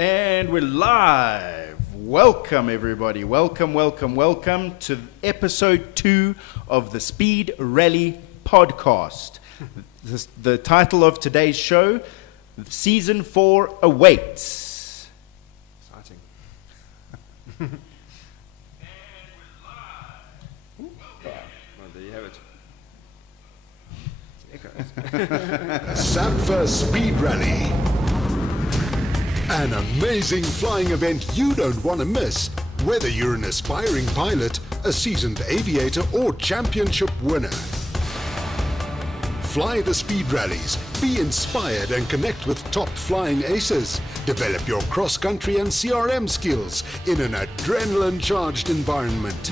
And we're live. Welcome, everybody. Welcome to episode 2 of the Speed Rally podcast. The title of today's show, Season 4 awaits. Exciting. And we're live. Well, there you have it. Sapphire Speed Rally. An amazing flying event you don't want to miss, whether you're an aspiring pilot, a seasoned aviator, or championship winner. Fly the speed rallies, be inspired and connect with top flying aces. Develop your cross-country and CRM skills in an adrenaline-charged environment.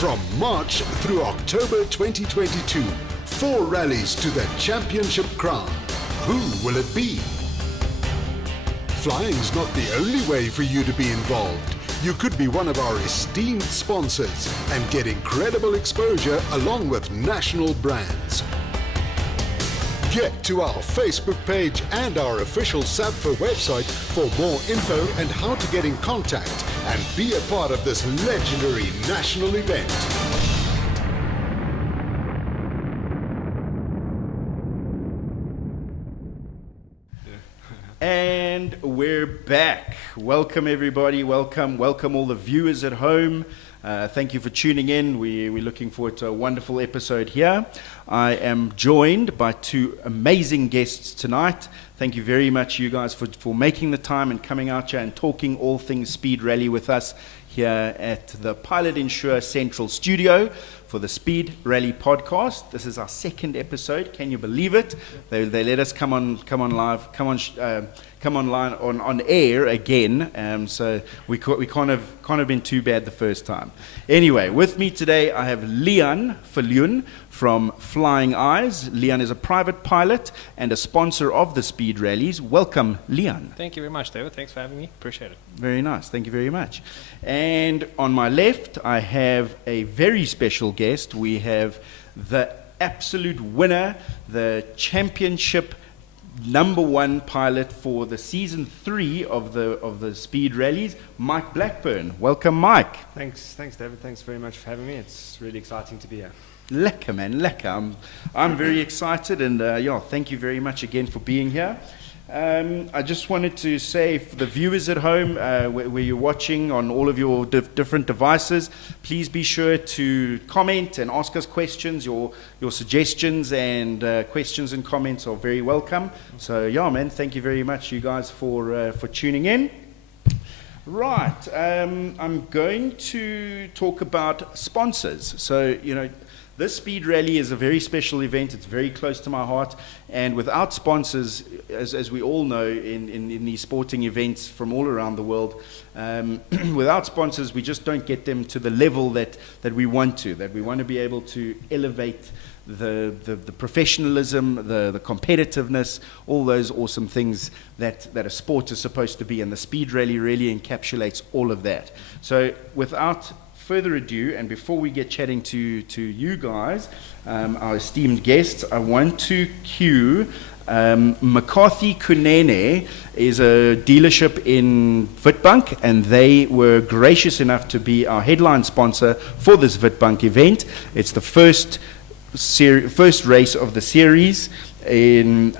From March through October 2022, 4 rallies to the championship crown. Who will it be? Flying's not the only way for you to be involved. You could be one of our esteemed sponsors and get incredible exposure along with national brands. Get to our Facebook page and our official Sapphire website for more info and how to get in contact and be a part of this legendary national event. And we're back. Welcome, everybody. Welcome all the viewers at home. Thank you for tuning in. We're looking forward to a wonderful episode here. I am joined by 2 amazing guests tonight. Thank you very much, you guys, for making the time and coming out here and talking all things Speed Rally with us here at the Pilot Insure Central Studio for the Speed Rally podcast. This is our 2nd episode. Can you believe it? They let us come on air again. So we kind of been too bad the first time. Anyway, with me today I have Leon Verloon from Flying Eyes. Leon is a private pilot and a sponsor of the Speed Rallies. Welcome, Leon. Thank you very much, David. Thanks for having me. Appreciate it. Very nice. Thank you very much. And on my left, I have a very special guest. We have the absolute winner, the championship #1 pilot for the season 3 of the Speed Rallies, Mike Blackburn. Welcome, Mike. Thanks, David. Thanks very much for having me. It's really exciting to be here. Lekker, man, lekker. I'm very excited, and thank you very much again for being here. I just wanted to say for the viewers at home, where you're watching on all of your different devices, please be sure to comment and ask us questions. Your suggestions and questions and comments are very welcome. So man, thank you very much, you guys, for tuning in. Right, I'm going to talk about sponsors. So this Speed Rally is a very special event. It's very close to my heart. And without sponsors, as we all know in these sporting events from all around the world, without sponsors, we just don't get them to the level that we want to be able to elevate the professionalism, the competitiveness, all those awesome things that a sport is supposed to be. And the Speed Rally really encapsulates all of that. So without further ado, and before we get chatting to you guys, our esteemed guests, I want to cue McCarthy Kunene is a dealership in Witbank, and they were gracious enough to be our headline sponsor for this Witbank event. It's the first race of the series in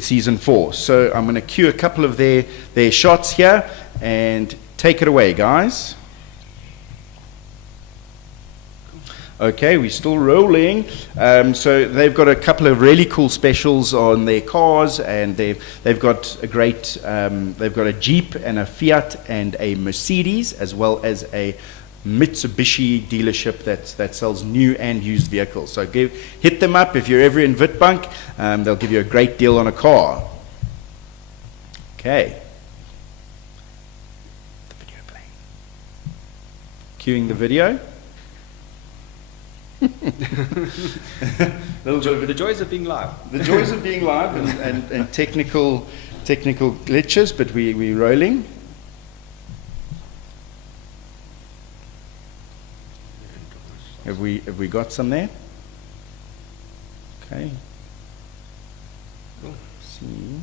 season 4. So I'm going to cue a couple of their shots here, and take it away, guys. Okay, we're still rolling. So they've got a couple of really cool specials on their cars, and they've got a great they've got a Jeep and a Fiat and a Mercedes, as well as a Mitsubishi dealership that sells new and used vehicles. So hit them up if you're ever in Witbank. They'll give you a great deal on a car. Okay. The video playing. Cueing the video. The joys of being live. The joys of being live and technical glitches, but we're rolling. Have we got some there? Okay. Cool. See.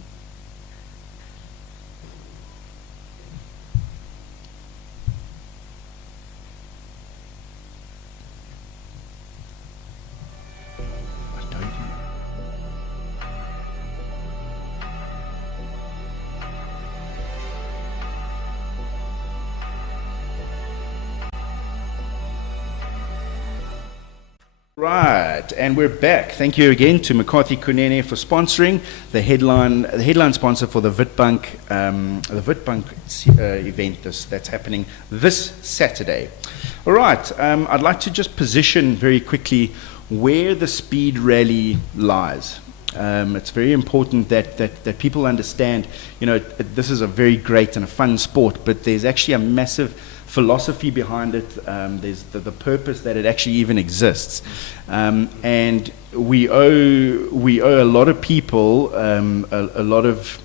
Right, and we're back. Thank you again to McCarthy Kunene for sponsoring the headline sponsor for the Witbank event that's happening this Saturday. All right, I'd like to just position very quickly where the speed rally lies. It's very important that people understand, this is a very great and a fun sport, but there's actually a massive philosophy behind it. There's the purpose that it actually even exists, and we owe a lot of people a lot of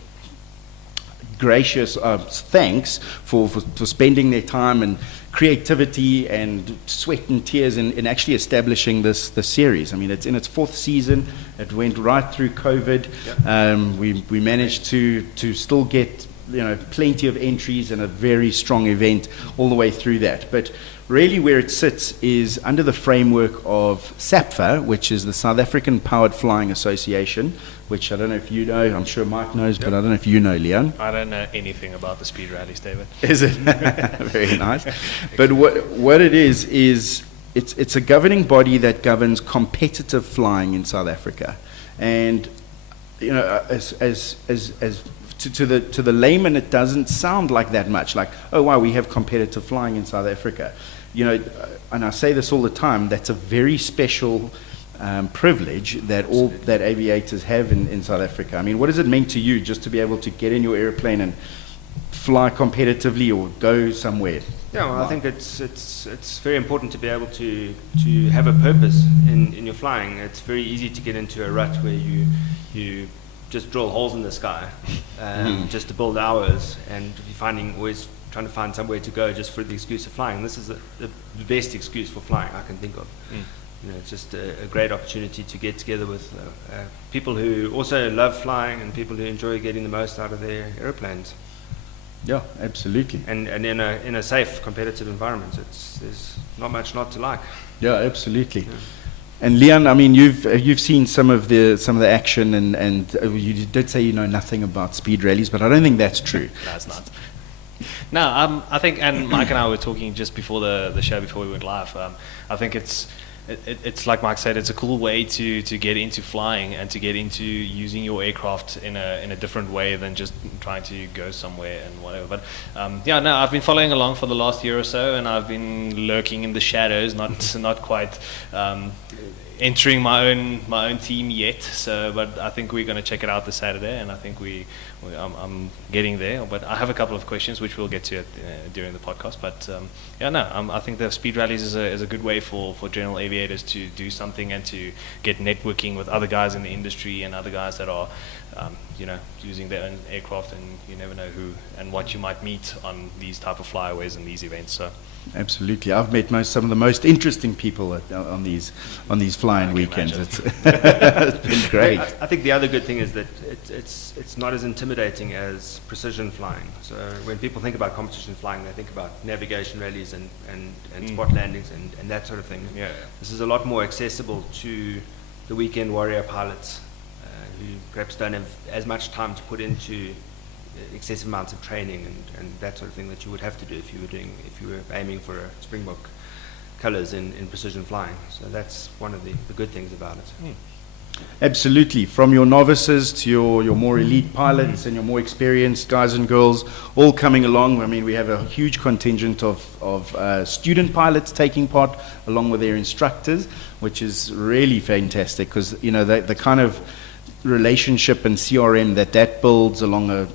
gracious thanks for spending their time and creativity and sweat and tears in actually establishing this series. I mean, it's in its 4th season. It went right through COVID. We managed to still get plenty of entries and a very strong event all the way through that. But really where it sits is under the framework of SAPFA, which is the South African Powered Flying Association, which I don't know if you know, I'm sure Mike knows, but I don't know if you know, Leon. I don't know anything about the speed rallies, David. Is it? Very nice. But what it is it's a governing body that governs competitive flying in South Africa. And to the layman, it doesn't sound like that much. Like, oh wow, we have competitive flying in South Africa. And I say this all the time. That's a very special privilege that that aviators have in South Africa. I mean, what does it mean to you just to be able to get in your airplane and fly competitively or go somewhere? Yeah, well, I think it's very important to be able to have a purpose in your flying. It's very easy to get into a rut where you just drill holes in the sky just to build hours, and you're always trying to find somewhere to go just for the excuse of flying. This is the best excuse for flying I can think of. It's just a great opportunity to get together with people who also love flying and people who enjoy getting the most out of their airplanes. Yeah, absolutely. And in a safe, competitive environment, there's not much not to like. Yeah, absolutely. Yeah. And Leon, I mean, you've seen some of the action, and you did say you know nothing about speed rallies, but I don't think that's true. No, it's not. No, I think, and Mike and I were talking just before the show, before we went live. I think it's like Mike said, it's a cool way to get into flying and to get into using your aircraft in a different way than just trying to go somewhere and whatever. But I've been following along for the last year or so, and I've been lurking in the shadows, not quite entering my own team yet. So, but I think we're going to check it out this Saturday, and I think I'm getting there. But I have a couple of questions which we'll get to during the podcast. But I think the speed rallies is a good way for general aviators to do something and to get networking with other guys in the industry and other guys that are using their own aircraft, and you never know who and what you might meet on these type of flyaways and these events. So. Absolutely, I've met some of the most interesting people on these flying weekends. It's been great. I think the other good thing is that it's not as intimidating as precision flying. So when people think about competition flying, they think about navigation rallies and spot landings and that sort of thing. Yeah. This is a lot more accessible to the weekend warrior pilots who perhaps don't have as much time to put into excessive amounts of training and that sort of thing that you would have to do if you were aiming for a Springbok colours in precision flying. So that's one of the good things about it. Absolutely. From your novices to your more elite pilots and your more experienced guys and girls all coming along. I mean, we have a huge contingent of student pilots taking part along with their instructors, which is really fantastic because, the kind of relationship and CRM that builds along a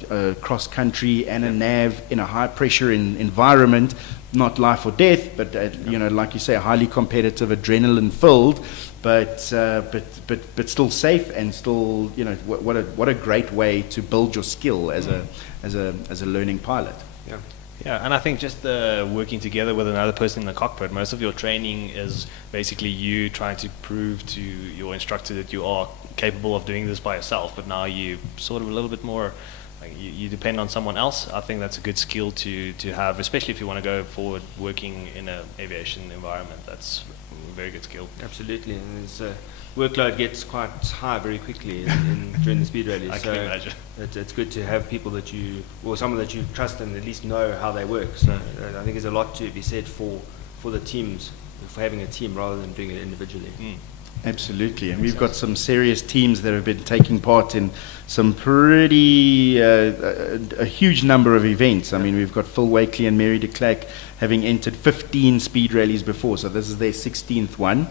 cross country and a nav in a high pressure environment, not life or death, but like you say, highly competitive, adrenaline filled, but still safe and still what a great way to build your skill as a learning pilot. Yeah, and I think just working together with another person in the cockpit, most of your training is basically you trying to prove to your instructor that you are capable of doing this by yourself, but now you sort of a little bit more, you depend on someone else. I think that's a good skill to have, especially if you want to go forward working in an aviation environment. That's a very good skill. Absolutely, and workload gets quite high very quickly during the speed rallies. I can imagine. It's good to have people or someone that you trust and at least know how they work. So I think there's a lot to be said for the teams for having a team rather than doing it individually. Absolutely, and we've got some serious teams that have been taking part in some pretty a huge number of events. I mean, we've got Phil Wakely and Mary de Klerk having entered 15 speed rallies before, so this is their 16th one,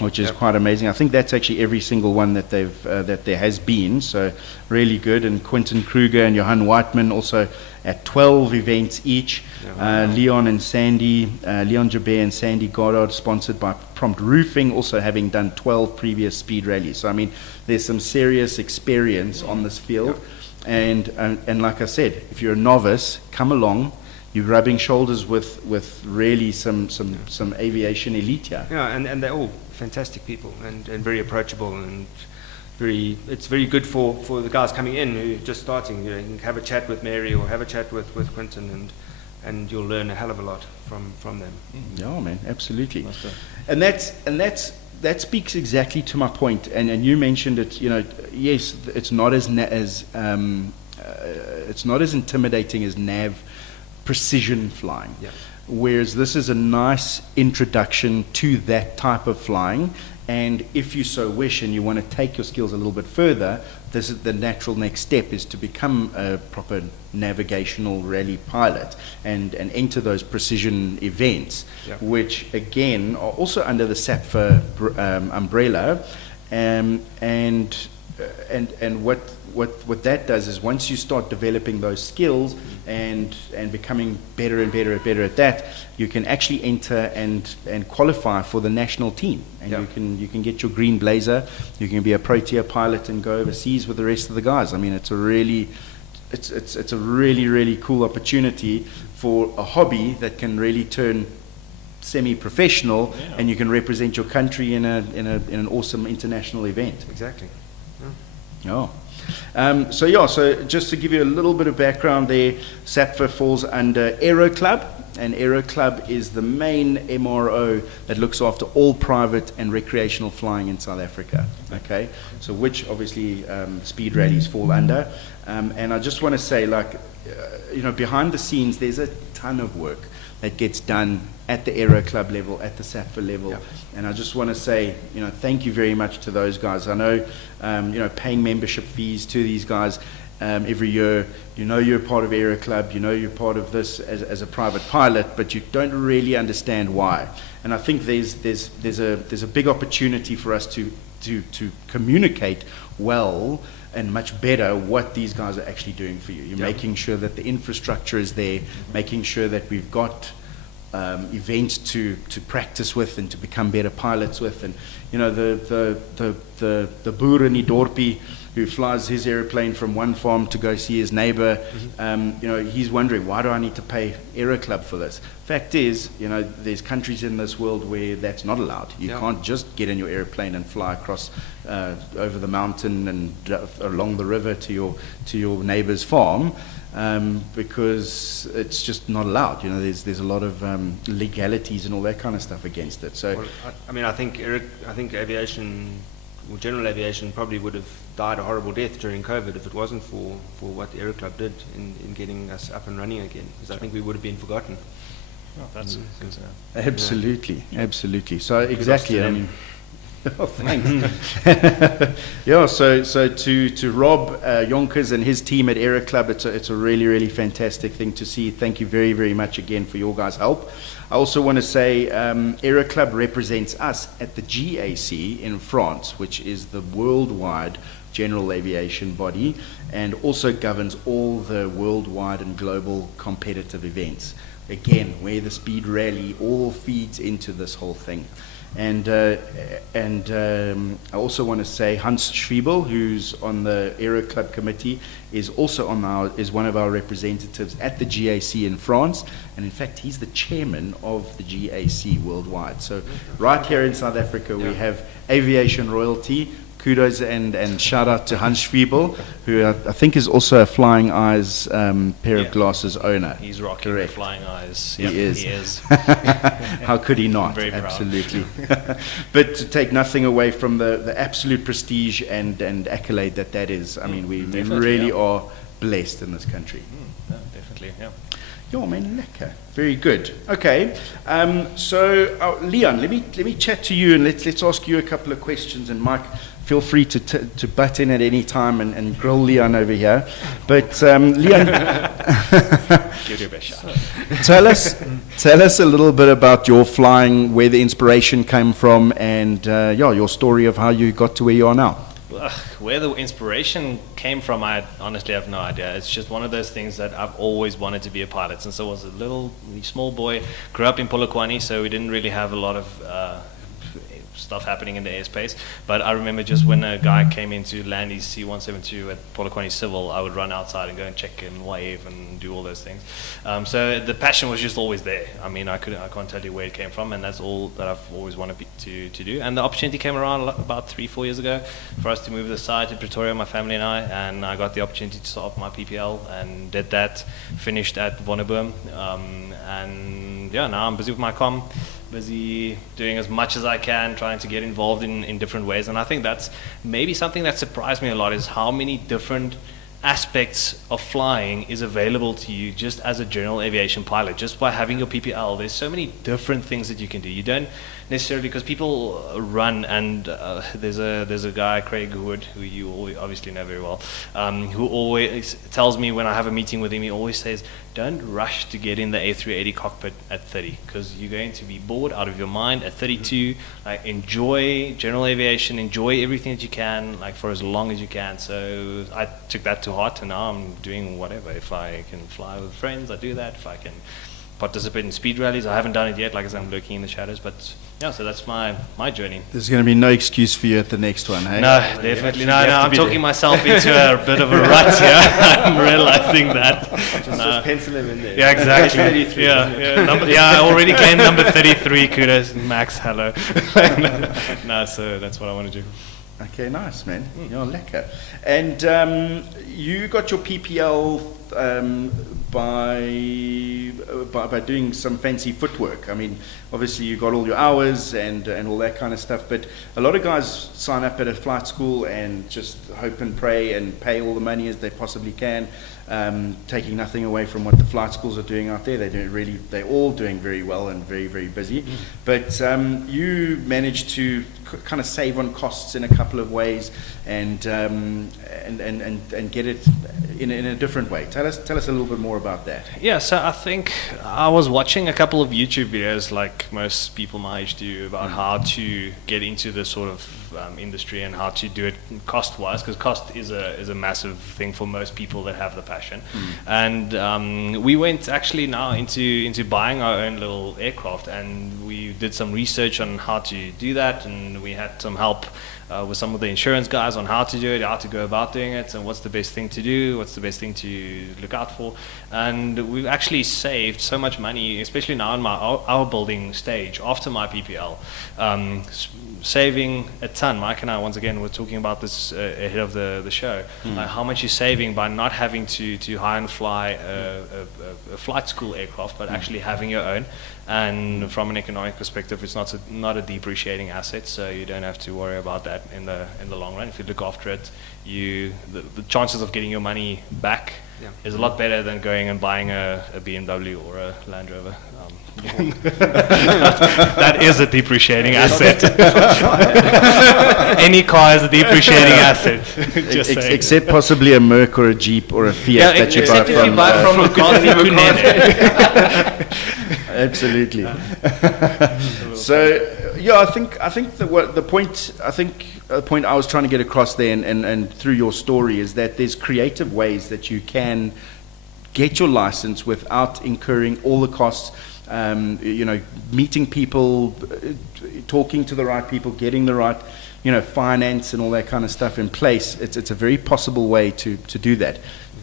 which is quite amazing. I think that's actually every single one that they've that there has been, so really good. And Quentin Kruger and Johan Whiteman also at 12 events each. Leon Jabet and Sandy Goddard, sponsored by Prompt Roofing, also having done 12 previous speed rallies. So I mean, there's some serious experience on this field, and like I said, if you're a novice, come along. You're rubbing shoulders with really some aviation elite here. Yeah, and they're all fantastic people and very approachable, and it's very good for the guys coming in who are just starting. You can have a chat with Mary or have a chat with Quentin, and you'll learn a hell of a lot from them. Yeah, man, absolutely. And that speaks exactly to my point. And you mentioned it. Yes, it's not as it's not as intimidating as nav precision flying. Yeah. Whereas this is a nice introduction to that type of flying, and if you so wish and you want to take your skills a little bit further, this is the natural next step, is to become a proper navigational rally pilot and enter those precision events, which again are also under the SAPFA umbrella, and what that does is, once you start developing those skills and becoming better and better at that, you can actually enter and qualify for the national team, and you can get your green blazer, you can be a Protea pilot and go overseas with the rest of the guys. I mean, it's a really cool opportunity for a hobby that can really turn semi-professional, and you can represent your country in an awesome international event. Exactly. Oh. So just to give you a little bit of background there, SAPFA falls under Aero Club, and Aero Club is the main MRO that looks after all private and recreational flying in South Africa. Okay, so which obviously speed rallies fall under, and I just want to say, behind the scenes, there's a ton of work that gets done at the Aero Club level, at the SAPFA level, and I just want to say, thank you very much to those guys. I know, paying membership fees to these guys every year, you're part of Aero Club, you're part of this as a private pilot, but you don't really understand why. And I think there's a big opportunity for us to communicate well and much better what these guys are actually doing for you. You're making sure that the infrastructure is there, making sure that we've got events to practice with and to become better pilots with. And the boer in Dorpie who flies his airplane from one farm to go see his neighbor, he's wondering, why do I need to pay Aero Club for this? Fact is, there's countries in this world where that's not allowed. You can't just get in your airplane and fly across over the mountain and along the river to your neighbor's farm, because it's just not allowed. There's a lot of legalities and all that kind of stuff against it. So, I think aviation, or general aviation, probably would have died a horrible death during COVID if it wasn't for what the Aero Club did in getting us up and running again, because I think we would have been forgotten. Oh, that's good to know. Absolutely. So exactly. I mean, oh, thanks. So to Rob Yonkers and his team at Aero Club, it's a really fantastic thing to see. Thank you very, very much again for your guys' help. I also want to say Aero Club represents us at the GAC in France, which is the worldwide general aviation body, and also governs all the worldwide and global competitive events. Again, where the speed rally all feeds into this whole thing. And I also want to say Hans Schwiebel, who's on the Aero Club committee, is also is one of our representatives at the GAC in France, and in fact he's the chairman of the GAC worldwide. So right here in South Africa we have aviation royalty. Kudos and shout out to Hans Schwiebel, who I think is also a Flying Eyes pair of glasses owner. He's rocking the Flying Eyes. Yep, he is. How could he not? Very proud. Absolutely. But to take nothing away from the absolute prestige and accolade that is, I mean, we really are blessed in this country. No, definitely. definitely, yeah. Ja, men lekker. Very good. Okay, so Leon, let me chat to you and let's ask you a couple of questions. And Mike, feel free to butt in at any time and grill Leon over here. But Leon, Give it your best shot. tell us a little bit about your flying, where the inspiration came from, and your story of how you got to where you are now. Where the inspiration came from, I honestly have no idea. It's just one of those things that I've always wanted to be a pilot since I was a little small boy. Grew up in Polokwane, so we didn't really have a lot of stuff happening in the airspace. But I remember just when a guy came in to land his C-172 at Polokwane Civil, I would run outside and go and check and wave and do all those things. So the passion was just always there. I mean, I can't tell you where it came from, and that's all that I've always wanted to do. And the opportunity came around about 3-4 years ago for us to move the site to Pretoria, my family and I got the opportunity to start off my PPL and did that, finished at Wonderboom, and yeah, now I'm busy with my comm, busy doing as much as I can, trying to get involved in different ways. And I think that's maybe something that surprised me a lot, is how many different aspects of flying is available to you just as a general aviation pilot. Just by having your PPL, there's so many different things that you can do. You don't necessarily, because people run, and there's a guy, Craig Wood, who you obviously know very well, who always tells me when I have a meeting with him, he always says, don't rush to get in the A380 cockpit at 30, because you're going to be bored out of your mind at 32. Like, enjoy general aviation, enjoy everything that you can, like, for as long as you can. So I took that to heart, and now I'm doing whatever. If I can fly with friends, I do that. If I can participate in speed rallies, I haven't done it yet, like I said, I'm lurking in the shadows, but yeah, so that's my journey. There's going to be no excuse for you at the next one, hey? No, definitely no. I'm talking myself into a bit of a rut here. I'm realizing that. Just pencil him in there. Yeah, exactly. 33. I already claimed number 33. Kudos, Max. Hello. No, so that's what I want to do. Okay, nice, man. You're lekker. And you got your PPL by doing some fancy footwork. I mean, obviously you got all your hours and all that kind of stuff, but a lot of guys sign up at a flight school and just hope and pray and pay all the money as they possibly can, taking nothing away from what the flight schools are doing out there. They're all doing very well and very, very busy. But you managed to kind of save on costs in a couple of ways and get it in a different way. Tell us a little bit more about that. Yeah, so I think I was watching a couple of YouTube videos, like most people my age do, about how to get into this sort of industry and how to do it cost-wise, because cost is a massive thing for most people that have the passion. And we went actually now into buying our own little aircraft, and we did some research on how to do that, and we had some help with some of the insurance guys on how to do it, how to go about doing it, and what's the best thing to do, what's the best thing to look out for. And we've actually saved so much money, especially now in our building stage after my PPL, saving a ton. Mike and I, once again, were talking about this ahead of the show, like how much you're saving by not having to hire and fly a flight school aircraft, but actually having your own. And from an economic perspective, it's not a depreciating asset, so you don't have to worry about that in the long run. If you look after it, the chances of getting your money back is a lot better than going and buying a BMW or a Land Rover. That is a depreciating asset. Any car is a depreciating asset. Except possibly a Merc or a Jeep or a Fiat that you buy from. Except if you buy from a Absolutely. So yeah, I think the point I was trying to get across there, and through your story, is that there's creative ways that you can get your license without incurring all the costs. Meeting people, talking to the right people, getting the right, finance and all that kind of stuff in place. It's a very possible way to do that.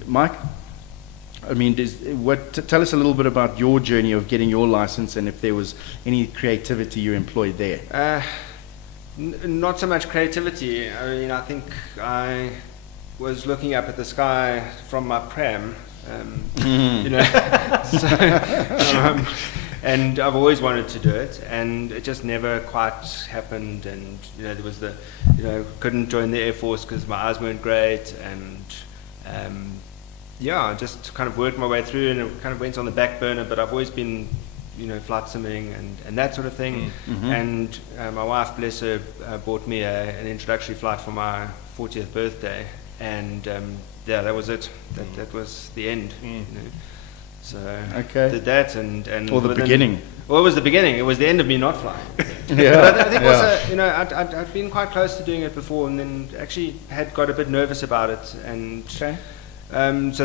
Mike, I mean, tell us a little bit about your journey of getting your license, and if there was any creativity you employed there. Not so much creativity. I mean, I think I was looking up at the sky from my pram. And I've always wanted to do it, and it just never quite happened. And there was couldn't join the Air Force because my eyes weren't great, and I just kind of worked my way through, and it kind of went on the back burner. But I've always been, flight simming and that sort of thing. And my wife, bless her, bought me an introductory flight for my 40th birthday, and that was it. That was the end. So did that, and or the beginning. Well, it was the beginning. It was the end of me not flying. Yeah. But I think also, I'd been quite close to doing it before, and then actually had got a bit nervous about it, and so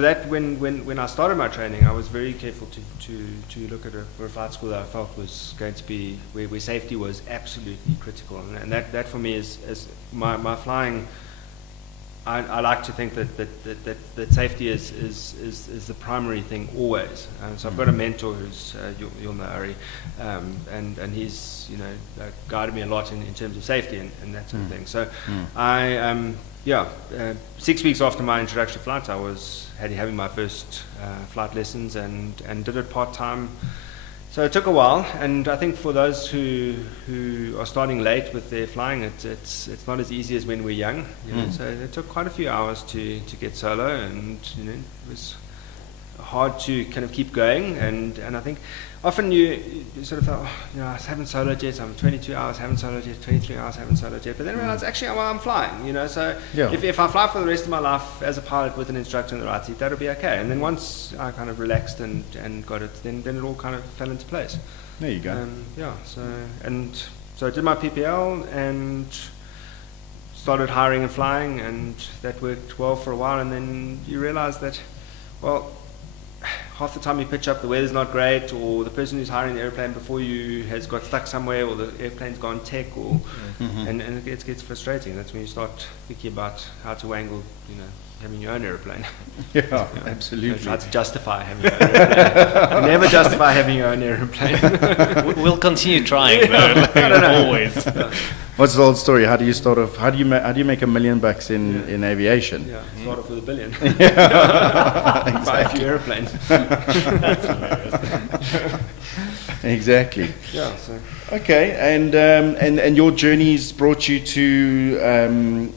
that when I started my training, I was very careful to look at for a flight school that I felt was going to be where safety was absolutely critical, and that for me is my flying. I like to think that safety is the primary thing always. So I've got a mentor who's you'll know Ari, and he's guided me a lot in terms of safety and that sort of thing. So I 6 weeks after my introductory flight, I was having my first flight lessons and did it part-time. So it took a while, and I think for those who are starting late with their flying, it's not as easy as when we're young. So it took quite a few hours to get solo, and it was hard to kind of keep going. And I think often you sort of thought, I haven't soloed yet. I'm 22 hours, haven't soloed yet. 23 hours, haven't soloed yet. But then I realized actually, I'm flying. So if I fly for the rest of my life as a pilot with an instructor in the right seat, that'll be okay. And then once I kind of relaxed and got it, then it all kind of fell into place. There you go. So I did my PPL and started hiring and flying, and that worked well for a while. And then you realize that, half the time you pitch up, the weather's not great, or the person who's hiring the airplane before you has got stuck somewhere, or the airplane's gone tech, and it gets frustrating. That's when you start thinking about how to wangle, having your own airplane. Yeah, absolutely. Try to justify having your own airplane. You never justify having your own airplane. We'll continue trying, though, always. What's the old story? How do you start off? How do you make $1 million in aviation? Yeah, start off with $1 billion. Exactly. Buy a few airplanes. That's hilarious. Exactly. Yeah. So. Okay, and your journey's brought you to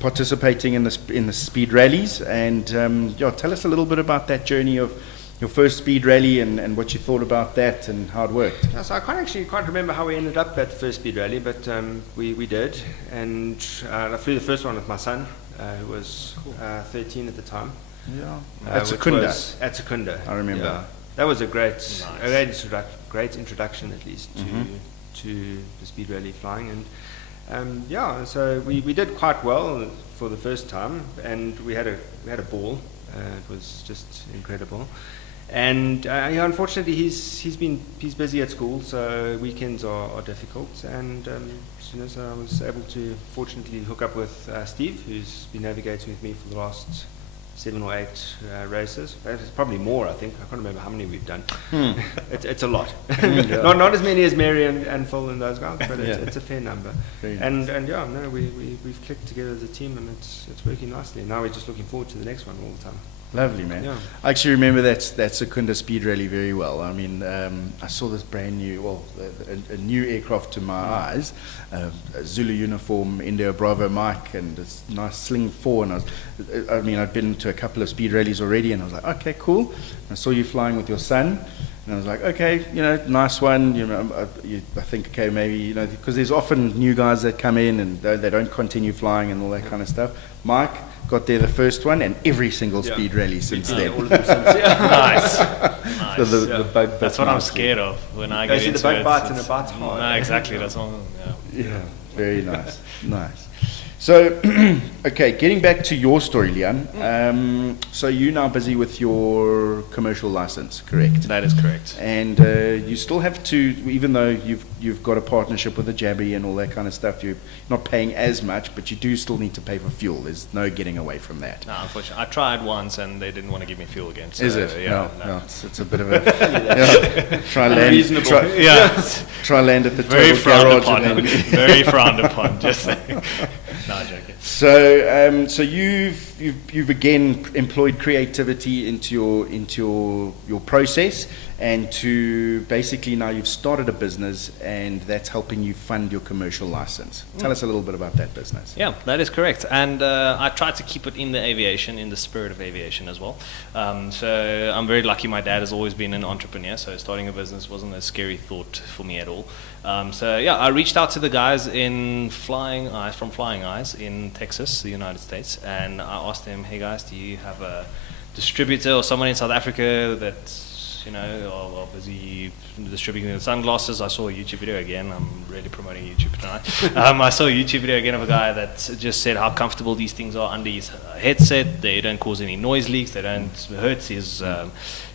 participating in the speed rallies, and tell us a little bit about that journey of your first speed rally and what you thought about that and how it worked. Yeah, so I can't remember how we ended up at the first speed rally, but we did, and I flew the first one with my son, who was 13 at the time. Yeah, at Secunda. At Secunda, I remember. Yeah. That was a great introduction, at least, to the speed rally flying, and so we did quite well for the first time, and we had a ball. It was just incredible. And unfortunately, he's busy at school, so weekends are difficult. And so I was able to fortunately hook up with Steve, who's been navigating with me for the last 7 or 8 races. It's probably more, I think. I can't remember how many we've done. It's a lot. Not as many as Mary and Phil and those guys, but it's a fair number. We've clicked together as a team, and it's working nicely. Now we're just looking forward to the next one all the time. Lovely, man. Yeah. I actually remember that Secunda Speed Rally very well. I mean, I saw this brand new, a new aircraft to my eyes, a Zulu uniform, India Bravo Mike, and this nice Sling 4. And I'd been to a couple of speed rallies already, and I was like, okay, cool. I saw you flying with your son, and I was like, okay, nice one. I think, okay, maybe, because there's often new guys that come in and they don't continue flying and all that kind of stuff. Mike got there the first one, and every single speed rally since then. All of them since, Nice. So the bug That's what I'm scared of when I get into it. The bug bites and the bites hard. No, exactly. That's all. Yeah, very nice. Nice. So, okay, getting back to your story, Leon. So you're now busy with your commercial license, correct? That is correct. And you still have to, even though you've got a partnership with a Jabby and all that kind of stuff, you're not paying as much, but you do still need to pay for fuel. There's no getting away from that. No, unfortunately, I tried once and they didn't want to give me fuel again. So, is it? Yeah, no. It's a bit of a try land at the very total frowned garage. upon. Very frowned upon. Just saying. No, No, joking. So you've again employed creativity into your process, and to basically now you've started a business, and that's helping you fund your commercial license. Tell us a little bit about that business. Yeah, that is correct. And I try to keep it in the spirit of aviation as well. So I'm very lucky. My dad has always been an entrepreneur, so starting a business wasn't a scary thought for me at all. So yeah, I reached out to the guys in Flying Eyes in Texas, the United States, and I asked them, hey guys, do you have a distributor or someone in South Africa that are busy distributing the sunglasses? I saw a YouTube video again. I'm really promoting YouTube tonight. I saw a YouTube video again of a guy that just said how comfortable these things are under his headset. They don't cause any noise leaks. They don't hurt his.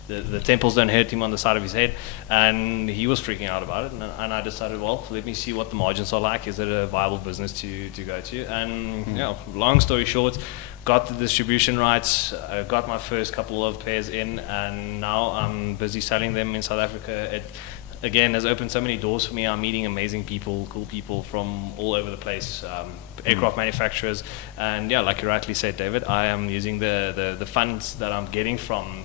The temples don't hurt him on the side of his head, and he was freaking out about it. And I decided, well, let me see what the margins are like. Is it a viable business to go to? And long story short, got the distribution rights, got my first couple of pairs in, and now I'm busy selling them in South Africa. It again has opened so many doors for me. I'm meeting amazing people, cool people from all over the place, aircraft manufacturers, and yeah, like you rightly said, David, I am using the funds that I'm getting from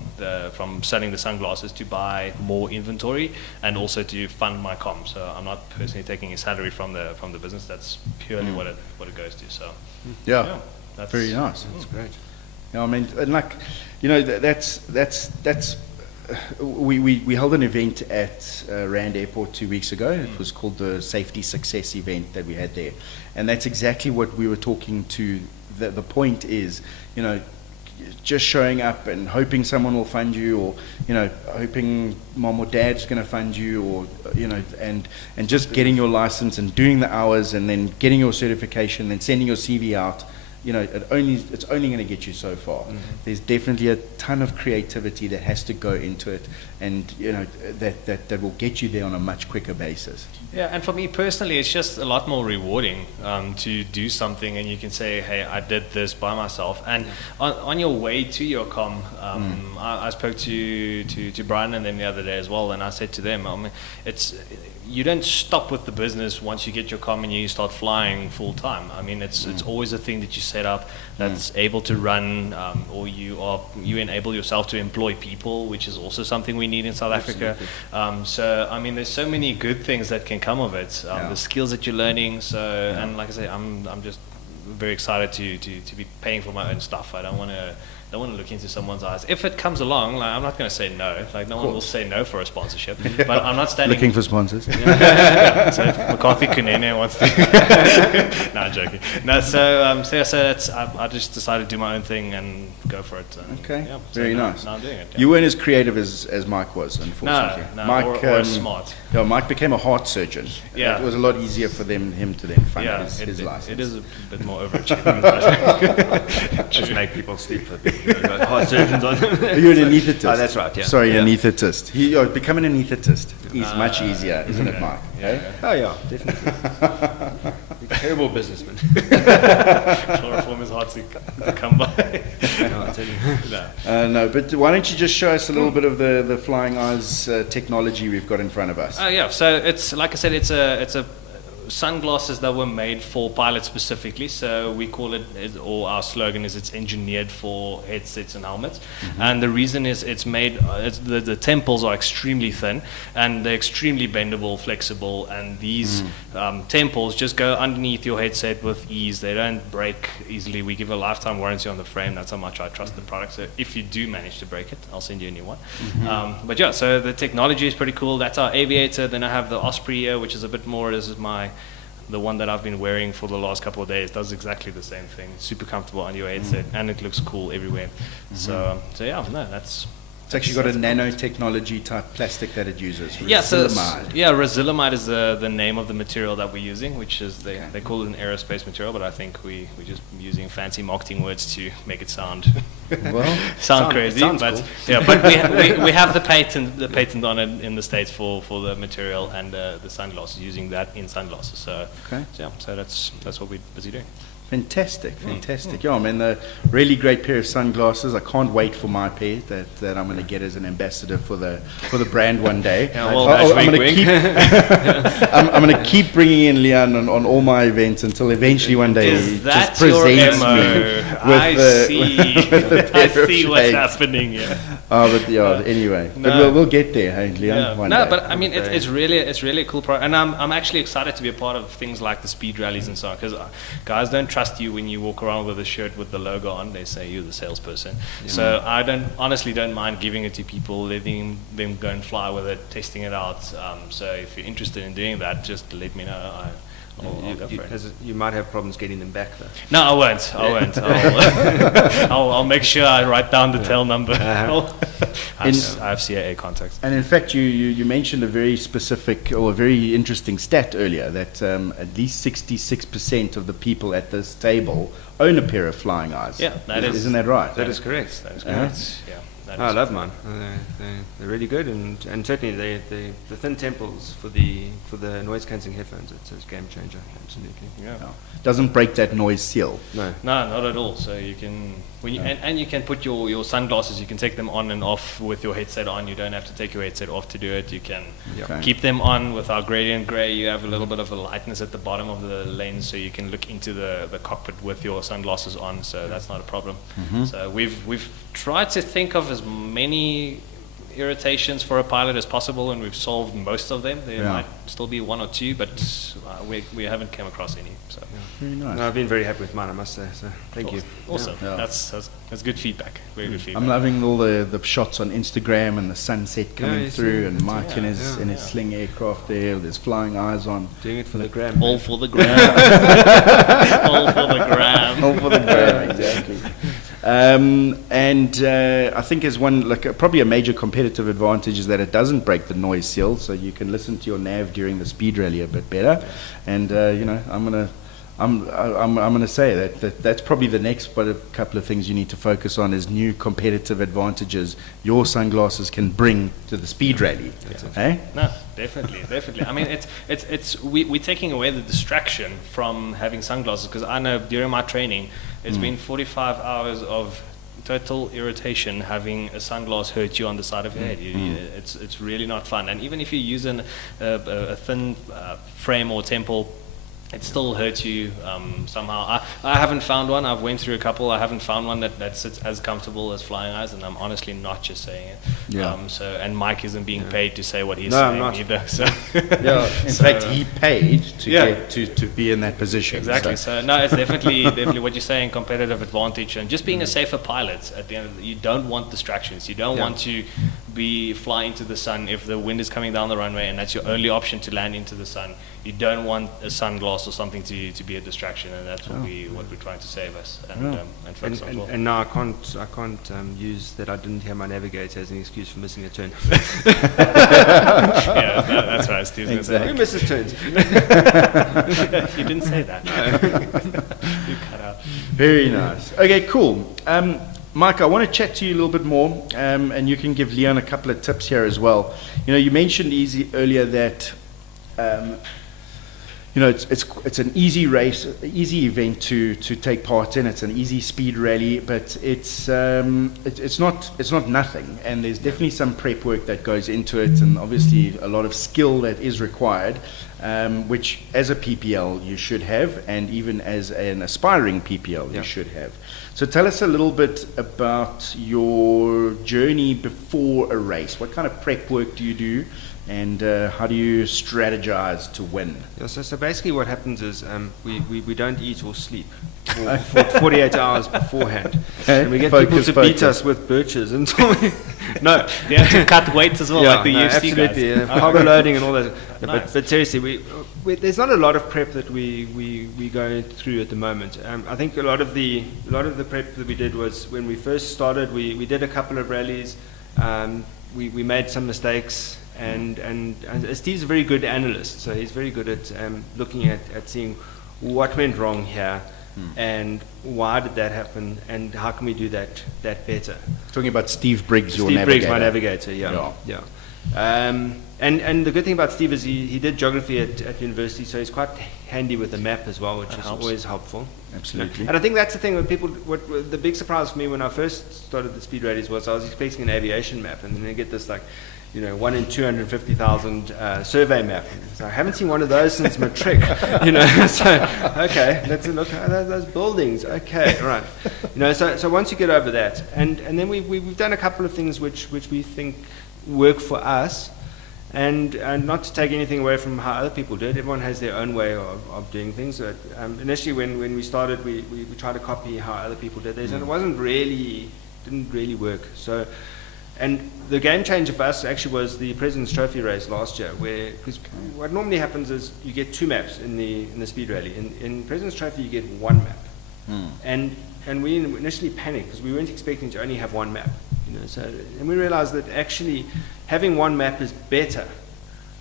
selling the sunglasses to buy more inventory and also to fund my comms. So I'm not personally taking a salary from the business. That's purely what it goes to. So Yeah. that's Very nice. That's great. I mean, and like, that's we held an event at Rand Airport 2 weeks ago. It was called the Safety Success event that we had there, and that's exactly what we were talking to. The point is, just showing up and hoping someone will fund you, or hoping mom or dad's going to fund you, or and just getting your license and doing the hours, and then getting your certification, and sending your CV out. It's only going to get you so far. There's definitely a ton of creativity that has to go into it, and that will get you there on a much quicker basis. Yeah, and for me personally, it's just a lot more rewarding to do something and you can say, hey, I did this by myself. And on your way to your com, I spoke to Brian and them the other day as well, and I said to them, you don't stop with the business once you get your com and you start flying full time. I mean, it's always a thing that you set up that's able to run, or you enable yourself to employ people, which is also something we need in South Africa. So I mean, there's so many good things that can come of it. The skills that you're learning. So and like I say, I'm just very excited to be paying for my own stuff. I don't want to look into someone's eyes. If it comes along, like, I'm not going to say no. Like, no one will say no for a sponsorship. But I'm not standing... Looking for sponsors. Yeah, so if McCarthy Kunene wants to... No, I'm joking. No, so I just decided to do my own thing and go for it. Okay, yeah, very nice. Now I'm doing it. Yeah. You weren't as creative as Mike was, unfortunately. No, Mike, or smart. Yeah, Mike became a heart surgeon. Yeah. It was a lot easier for him to then fund his license. It is a bit more overachievement. Just make people sleep for a bit. Heart surgeons on them. You're an anesthetist. Oh, that's right, yeah. Sorry, Yeah. anesthetist. Becoming an anesthetist is much easier, isn't it, Mike? Yeah. Oh, yeah, definitely. Terrible businessman. Chloroform is hard to come by. No, I tell you. No, but why don't you just show us a little bit of the Flying Eyes technology we've got in front of us? Yeah, so it's like I said, it's a sunglasses that were made for pilots specifically. So we call it, or our slogan is, it's engineered for headsets and helmets. And the reason is it's made, the temples are extremely thin and they're extremely bendable, flexible, and these temples just go underneath your headset with ease. They don't break easily. We give a lifetime warranty on the frame. That's how much I trust the product. So if you do manage to break it, I'll send you a new one. But yeah, so the technology is pretty cool. That's our aviator. Then I have the Osprey here, which is a bit more, this is the one that I've been wearing for the last couple of days. Does exactly the same thing. It's super comfortable on your headset, and it looks cool everywhere. So yeah, no, that's... It's actually got a nanotechnology type plastic that it uses. Yeah, Resilimide. resilimide is the name of the material that we're using, which is they call it an aerospace material, but I think we're just using fancy marketing words to make it sound crazy. Cool. Yeah, but we have the patent on it in the States for the material and the sunglasses, using that in sunglasses. So yeah, so that's what we're busy doing. Fantastic. Yeah, I mean, a really great pair of sunglasses. I can't wait for my pair that I'm going to get as an ambassador for the brand one day. Yeah, well, I'm wink, going to keep I'm going to keep bringing in Leon on all my events until eventually one day he just presents me with I see what's happening here. But yeah, anyway, but we'll get there, hey, Leon. Yeah. One No, day. but I mean, it's really a cool product, and I'm actually excited to be a part of things like the speed rallies and so on, because guys don't trust you when you walk around with a shirt with the logo on. They say you're the salesperson. Yeah. So I honestly don't mind giving it to people, letting them go and fly with it, testing it out. So if you're interested in doing that, just let me know. I'll go for it. You might have problems getting them back, though. No, I won't. I'll make sure I write down the tail number. I have CAA contacts. And in fact, you mentioned a very specific or a very interesting stat earlier that at least 66% of the people at this table own a pair of flying eyes. Yeah, isn't that right? That is correct. That is correct. Yeah. I love mine. They're really good, and certainly the thin temples for the noise cancelling headphones. It's a game changer. Absolutely. Yeah. Doesn't break that noise seal. No, not at all. So you can and you can put your sunglasses. You can take them on and off with your headset on. You don't have to take your headset off to do it. You can keep them on with our gradient gray. You have a little bit of a lightness at the bottom of the lens, so you can look into the cockpit with your sunglasses on. So that's not a problem. Mm-hmm. So we've tried to think of as many irritations for a pilot as possible, and we've solved most of them. There might still be one or two, but we haven't come across any. So very nice. No, I've been very happy with mine, I must say. So thank you. Awesome. Yeah. That's good feedback. Very good feedback. I'm loving all the shots on Instagram and the sunset coming through, and Mike in his sling aircraft there with his flying eyes on. Doing it for the gram. All for the gram. All for the gram. All for the gram, exactly. I think as one probably a major competitive advantage is that it doesn't break the noise seal, so you can listen to your nav during the speed rally a bit better. And I'm gonna say that's probably the next couple of things you need to focus on is new competitive advantages your sunglasses can bring to the speed rally. Hey? No, definitely. I mean, we're taking away the distraction from having sunglasses, because I know during my training it's been 45 hours of total irritation having a sunglass hurt you on the side of your head. It's really not fun. And even if you're using a thin frame or temple, it still hurts you somehow. I haven't found one. I've went through a couple. I haven't found one that sits as comfortable as flying eyes, and I'm honestly not just saying it. Yeah. And Mike isn't being paid to say what he's No, saying I'm not. either. So In fact, he paid to get to be in that position. Exactly. So no, it's definitely what you're saying, competitive advantage, and just being a safer pilot. At the end of you don't want distractions. You don't want to be flying into the sun if the wind is coming down the runway and that's your only option to land into the sun. You don't want a sunglass or something to be a distraction, and that's what we're trying to save us and focus on. And now I can't use that I didn't hear my navigator as an excuse for missing a turn. That's right. Steve's exactly. Who misses turns? You didn't say that. You cut out. Very nice. Okay, cool. Mike, I want to chat to you a little bit more, and you can give Leon a couple of tips here as well. You mentioned earlier that it's an easy race, easy event to take part in. It's an easy speed rally, but it's not nothing. And there's definitely some prep work that goes into it, and obviously a lot of skill that is required, which as a PPL you should have, and even as an aspiring PPL you should have. So tell us a little bit about your journey before a race. What kind of prep work do you do? And how do you strategize to win? Yeah, so basically what happens is we don't eat or sleep for 48 hours beforehand. Okay. And we get people to beat us with birches and so on. No. They have to cut weight as well, like the UFC absolutely, guys. Carbo loading and all that. Nice. But seriously, we there's not a lot of prep that we go through at the moment. I think a lot of the prep that we did was when we first started. We did a couple of rallies. We made some mistakes. And Steve's a very good analyst, so he's very good at looking at seeing what went wrong here and why did that happen and how can we do that better. Talking about Steve Briggs, your Steve navigator. Briggs, my navigator, yeah. And the good thing about Steve is he did geography at university, so he's quite handy with the map as well, which is always helpful. Absolutely. And I think that's the thing when people, the big surprise for me when I first started the speed rallies was I was expecting an aviation map, and then I get this 1 in 250,000 survey map. So I haven't seen one of those since matric, So okay, let's look at those buildings. Okay, all right. So once you get over that, and then we've done a couple of things which we think work for us. And not to take anything away from how other people did. Everyone has their own way of doing things. Initially, when we started, we tried to copy how other people did theirs, and it didn't really work. So, and the game changer for us actually was the President's Trophy race last year, because what normally happens is you get 2 maps in the speed rally. In President's Trophy, you get 1 map, and we initially panicked because we weren't expecting to only have 1 map. And we realized that actually having 1 map is better.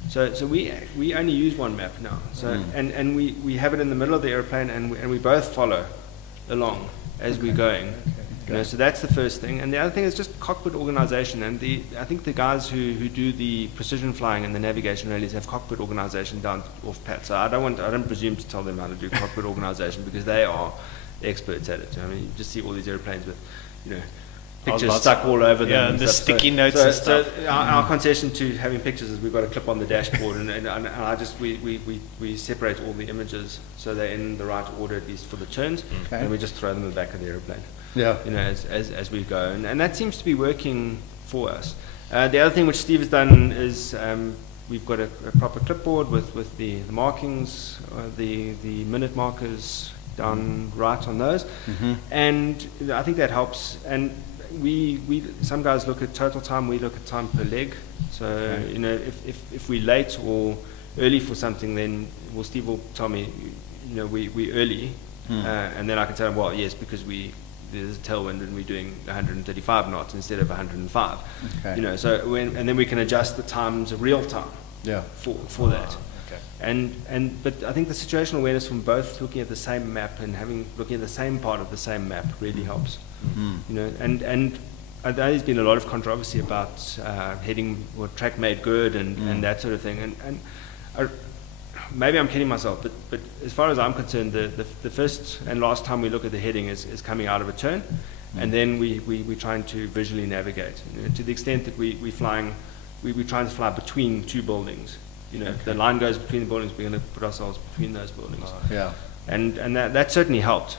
So we only use 1 map now. So and we have it in the middle of the airplane, and we both follow along as we're going. So that's the first thing. And the other thing is just cockpit organization. And I think the guys who do the precision flying and the navigation rallies have cockpit organization down off pat. So I don't presume to tell them how to do cockpit organization because they are experts at it. I mean, you just see all these airplanes with, pictures stuck all over them. Yeah, and the sticky notes and stuff. So our concession to having pictures is we've got a clip on the dashboard, and we separate all the images so they're in the right order, at least for the turns, and we just throw them in the back of the airplane. Yeah. As we go, and that seems to be working for us. The other thing which Steve has done is we've got a proper clipboard with the markings, the minute markers down right on those, and I think that helps. And we some guys look at total time, we look at time per leg. So if we're late or early for something, then Steve will tell me we early, and then I can tell him, well, yes, because there's a tailwind and we're doing 135 knots instead of 105. So and then we can adjust the times real time for that. But I think the situational awareness from both looking at the same map and looking at the same part of the same map really helps. And there's been a lot of controversy about heading or track made good and that sort of thing. And maybe I'm kidding myself, but as far as I'm concerned, the first and last time we look at the heading is coming out of a turn, and then we're trying to visually navigate. To the extent that we're trying to fly between 2 buildings. The line goes between the buildings, we're going to put ourselves between those buildings. And that certainly helped.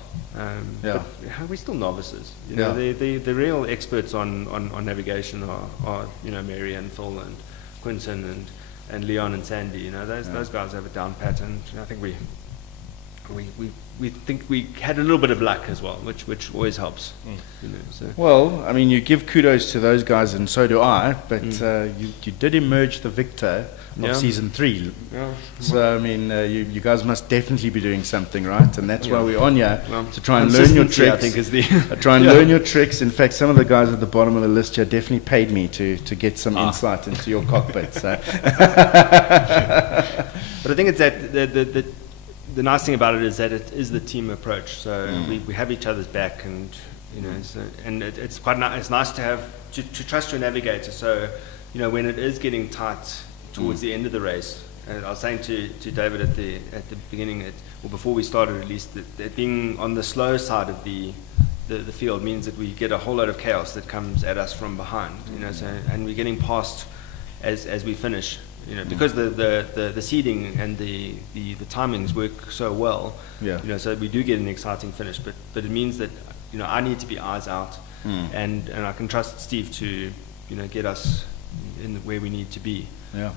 But we're still novices. The real experts on navigation are Mary and Phil and Quinton and Leon and Sandy. Those guys have a down pat, and I think we think we had a little bit of luck as well, which always helps. Well, I mean, you give kudos to those guys, and so do I. But you did emerge the victor of season 3. So I mean, you guys must definitely be doing something right, and that's why we're on here to try and learn your tricks. I think is the try and learn your tricks. In fact, some of the guys at the bottom of the list here definitely paid me to get some insight into your cockpit. So. But I think it's that the nice thing about it is that it is the team approach. So we have each other's back, and it's quite it's nice to have to trust your navigator. So when it is getting tight towards the end of the race, and I was saying to David at the beginning, or before we started at least, that being on the slow side of the field means that we get a whole lot of chaos that comes at us from behind. And we're getting past as we finish. Because the seeding and the timings work so well. So we do get an exciting finish, but it means that I need to be eyes out, and I can trust Steve to get us in where we need to be. Yeah,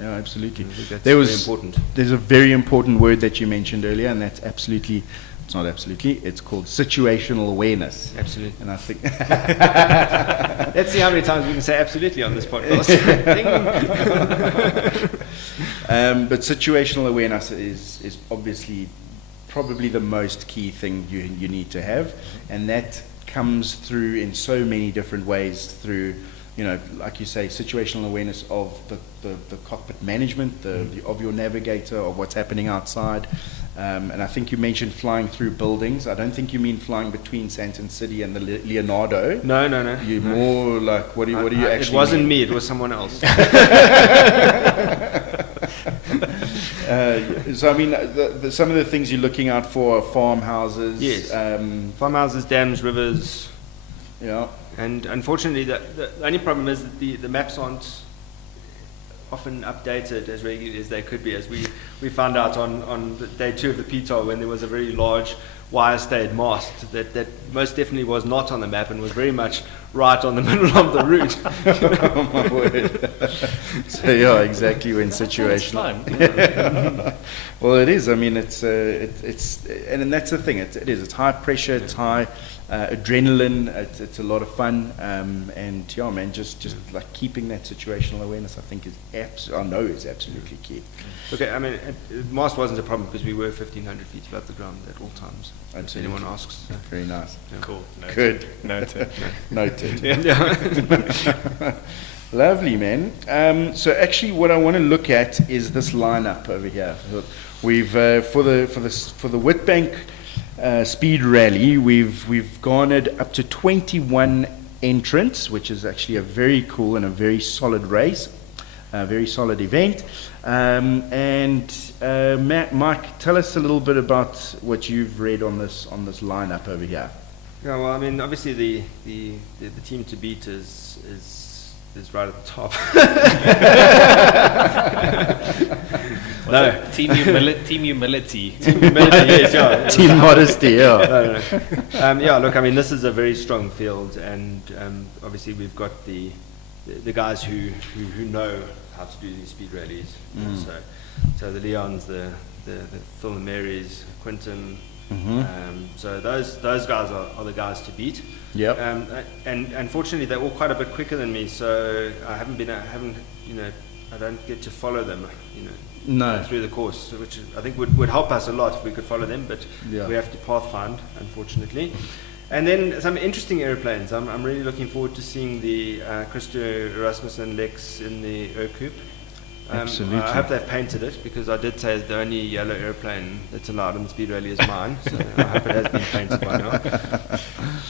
absolutely. That's very important. There's a very important word that you mentioned earlier, and that's absolutely. It's not absolutely. It's called situational awareness. Absolutely. And I think. Let's see how many times we can say absolutely on this podcast. But situational awareness is obviously probably the most key thing you need to have, and that comes through in so many different ways through. Like you say, situational awareness of the cockpit management, of your navigator, of what's happening outside, And I think you mentioned flying through buildings. I don't think you mean flying between Santon City and the Leonardo. No. You're more like, what do you actually It wasn't mean? me, it was someone else. So I mean, some of the things you're looking out for are farmhouses. Yes. Farmhouses, dams, rivers. Yeah. And unfortunately, the only problem is that the maps aren't often updated as regularly as they could be, as we found out on the day 2 of the PTAR, when there was a very large wire-stayed mast that most definitely was not on the map and was very much right on the middle of the route. Oh my word. So yeah, exactly when situational. Well, it is. I mean, it's and that's the thing. It is. It's high pressure. It's high adrenaline. It's a lot of fun. And yeah, man, just like keeping that situational awareness, I think is absolutely key. Okay, I mean, mast wasn't a problem because we were 1,500 feet above the ground at all times. If anyone asks. Very nice. Yeah. Cool. Noted. Good. Noted. Yeah. Lovely, man. So actually, what I want to look at is this lineup over here. We've for the Witbank Speed Rally, we've garnered up to 21 entrants, which is actually a very cool and a very solid race, a very solid event. Mike, tell us a little bit about what you've read on this lineup over here. Yeah, well, I mean, obviously the team to beat is right at the top. No. Team humility. Team humility, yes, yeah. Team modesty, yeah. No. Yeah, look, I mean, this is a very strong field, and obviously we've got the guys who know how to do these speed rallies. So the Leons, the Phil and Marys, Quinton. So those guys are the guys to beat. Yep. And unfortunately, they're all quite a bit quicker than me. So I don't get to follow them. No. Through the course, which I think would help us a lot if we could follow them. But we have to pathfind, unfortunately. And then some interesting airplanes. I'm really looking forward to seeing the Christo Rasmussen Lex in the Coupe. Absolutely. I hope they've painted it, because I did say the only yellow airplane that's allowed in the speed rally is mine. So I hope it has been painted by now.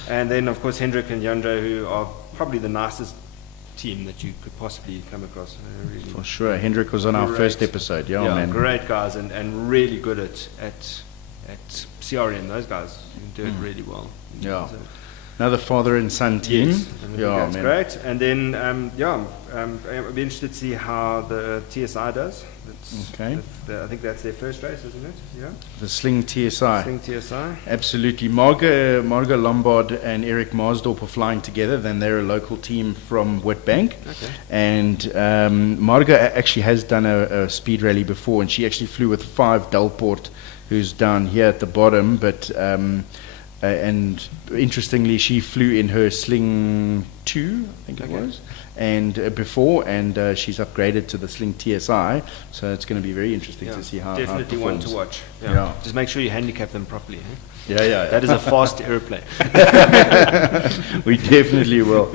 And then, of course, Hendrik and Jandro, who are probably the nicest team that you could possibly come across. Really For sure. Hendrik was on our first episode. Yeah, man. Great guys, and really good at CRM. Those guys do it really well. Yeah. So, another father and son team. yes, that's man. great. And then, I'd be interested to see how the TSI does. Okay. I think that's their first race, isn't it? Yeah. The Sling TSI. Sling TSI. Absolutely. Marga Lombard and Eric Marsdorp are flying together. Then they're a local team from Witbank. Okay. And Marga actually has done a speed rally before, and she actually flew with 5 Delport, who's down here at the bottom. But and interestingly, she flew in her Sling 2, I think it was, and before, and she's upgraded to the Sling TSI. So it's going to be very interesting to see how definitely how it one performs. to watch. Yeah. Just make sure you handicap them properly. Eh? Yeah. That is a fast airplane. We definitely will.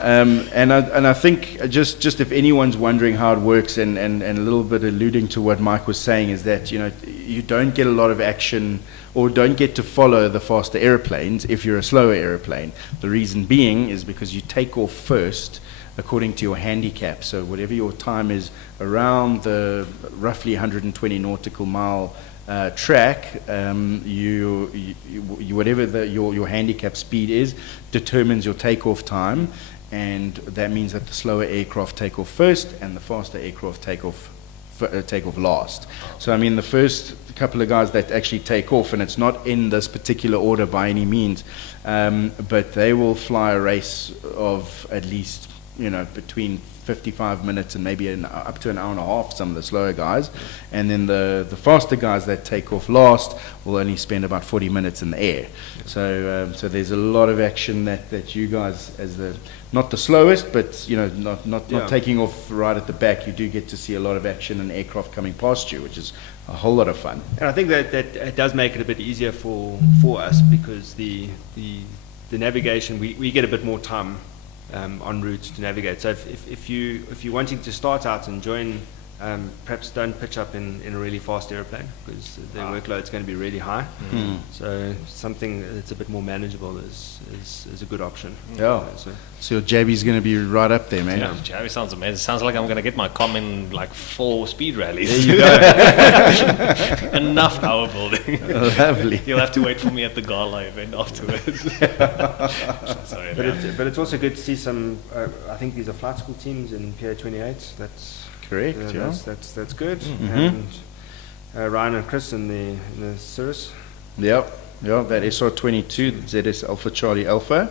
And I think just if anyone's wondering how it works, and a little bit alluding to what Mike was saying, is that you don't get a lot of action, or don't get to follow the faster airplanes if you're a slower airplane. The reason being is because you take off first according to your handicap. So whatever your time is around the roughly 120 nautical mile track, whatever your handicap speed is determines your takeoff time, and that means that the slower aircraft take off first and the faster aircraft take off last. So I mean, the first couple of guys that actually take off, and it's not in this particular order by any means, but they will fly a race of at least between 55 minutes and maybe up to an hour and a half, some of the slower guys. And then the faster guys that take off last will only spend about 40 minutes in the air. So there's a lot of action that you guys, as not the slowest, but not taking off right at the back, you do get to see a lot of action and aircraft coming past you, which is a whole lot of fun. And I think that it does make it a bit easier for us, because the navigation, we get a bit more time en route to navigate. So if you're wanting to start out and join perhaps don't pitch up in a really fast aeroplane because their workload's going to be really high. So something that's a bit more manageable is a good option. Yeah. So your JB's going to be right up there, man. Yeah, Javi sounds amazing. Sounds like I'm going to get my com in like 4 speed rallies. There you go. Enough hour building. Lovely. You'll have to wait for me at the gala event afterwards. Sorry, But it's also good to see some. I think these are flight school teams in PA28. That's correct. That's good. And Ryan and Chris in the Cirrus. Yep. That SR22 ZS Alpha Charlie Alpha.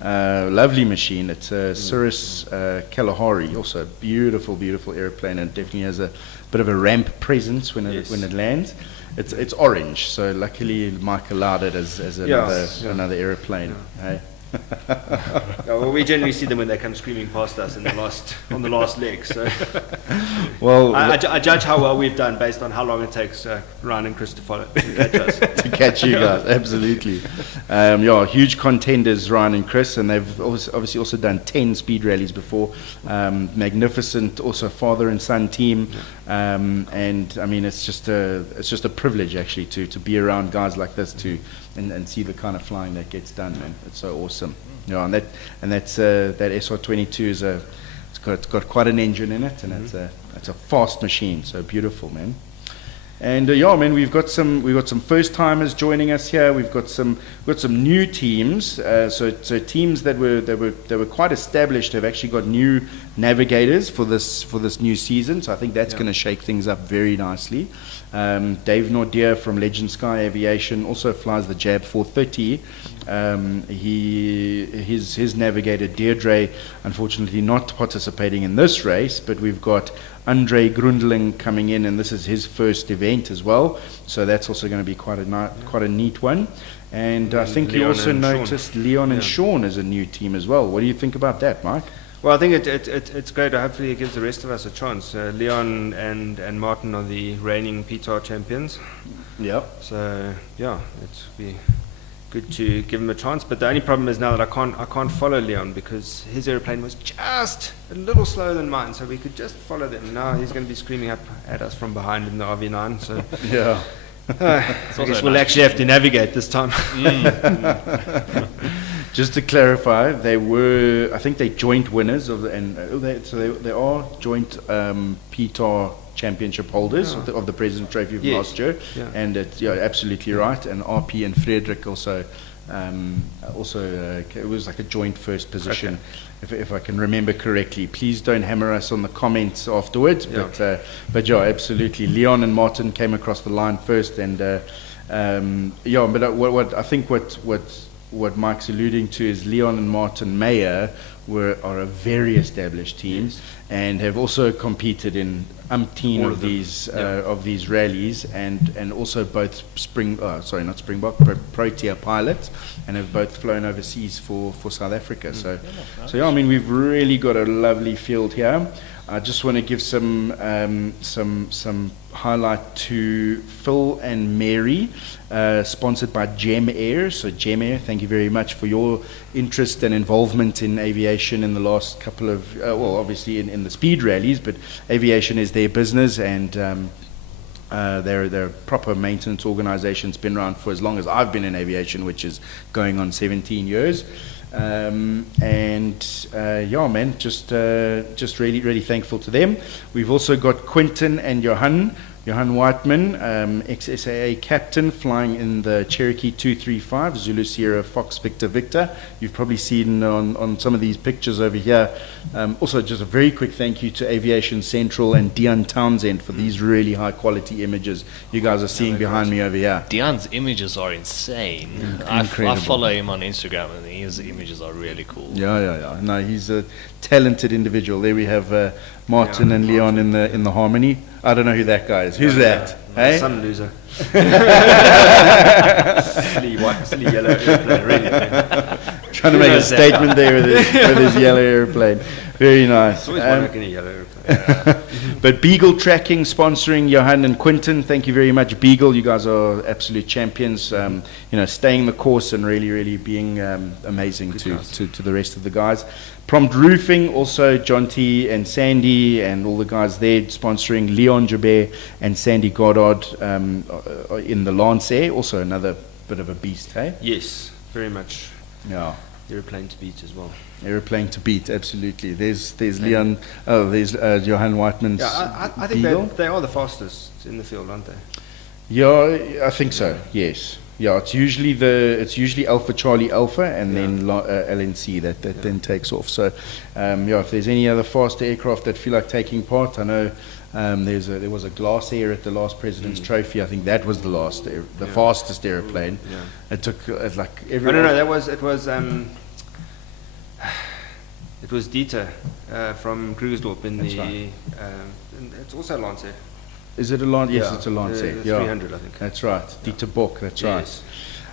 Lovely machine. It's a Cirrus Kalahari, also a beautiful, beautiful airplane, and definitely has a bit of a ramp presence when it lands. It's orange, so luckily Mike allowed it as another airplane. Hey? Well, we generally see them when they come screaming past us on the last leg. So, well, I judge how well we've done based on how long it takes Ryan and Chris to catch us. To catch you guys, absolutely. Huge contenders, Ryan and Chris, and they've obviously also done 10 speed rallies before. Magnificent, also father and son team, and I mean it's just a privilege actually to be around guys like this and see the kind of flying that gets done, man. It's so awesome. And that SR22 is it's got quite an engine in it, and it's a fast machine. So beautiful, man. And man, we've got some first timers joining us here. We've got some new teams. So teams that were quite established have actually got new navigators for this new season. So I think that's going to shake things up very nicely. Dave Nordier from Legend Sky Aviation also flies the Jab 430. His navigator Deirdre, unfortunately not participating in this race, but we've got Andre Grundling coming in, and this is his first event as well. So that's also going to be quite a neat one. And I think you also noticed Leon and Sean as a new team as well. What do you think about that, Mike? Well, I think it's great. Hopefully it gives the rest of us a chance. Leon and Martin are the reigning PTAR champions. Yep. So yeah, it'd be good to give him a chance. But the only problem is now that I can't follow Leon because his airplane was just a little slower than mine. So we could just follow them. Now he's going to be screaming up at us from behind in the RV9. So yeah. I guess we'll actually have to navigate this time. Just to clarify, I think they joint winners they are joint PTAR championship holders of the President Trophy of last year, and you're absolutely right. And RP and Frederick also it was like a joint first position, if I can remember correctly. Please don't hammer us on the comments afterwards, but absolutely. Leon and Martin came across the line first, and but what I think what Mike's alluding to is Leon and Martin Meyer are a very established team and have also competed in umpteen of these rallies, and also both Protea pilots, and have both flown overseas for South Africa. So I mean, we've really got a lovely field here. I just want to give some highlight to Phil and Mary, sponsored by Gem Air. So Gem Air, thank you very much for your interest and involvement in aviation in the last couple of, obviously in the speed rallies, but aviation is their business, and they're a proper maintenance organization. It's been around for as long as I've been in aviation, which is going on 17 years. Just really thankful to them. We've also got Quentin and Johan Whiteman, ex-SAA captain, flying in the Cherokee 235 Zulu Sierra Fox Victor. You've probably seen on some of these pictures over here. Also, just a very quick thank you to Aviation Central and Dion Townsend for these really high quality images you guys are seeing behind me over here. Dion's images are insane. I follow him on Instagram, and his images are really cool. Yeah. No, he's a talented individual. There we have Martin and Leon in the Harmony. I don't know who that guy is. Who's that? Hey? Some loser. silly yellow airplane, really. Trying to make a statement there with his yellow airplane. Very nice. It's always one like in a yellow airplane. But Beagle Tracking sponsoring Johan and Quinton. Thank you very much, Beagle. You guys are absolute champions. Staying the course and really being amazing to the rest of the guys. Prompt Roofing, also John T and Sandy and all the guys there sponsoring Leon Jabert and Sandy Goddard in the Lance Air. Also another bit of a beast, hey? Yes, very much. Yeah. Aeroplane to beat as well. Aeroplane to beat, absolutely. There's Leon. Oh, there's Johan Whiteman's. Yeah, I think they are the fastest in the field, aren't they? Yeah, I think so. Yes. Yeah, it's usually Alpha Charlie Alpha and then LNC that then takes off. So, if there's any other faster aircraft that feel like taking part, I know there was a Glass Air at the last President's Trophy. I think that was the fastest airplane. Yeah. It took like No, every. it was Dieter from Krugersdorp in That's the. right. It's also Lance. Is it a Lance? Yes, Yeah, it's a Lance. the 300, I think. That's right. Dieter Bock. That's right. Yes.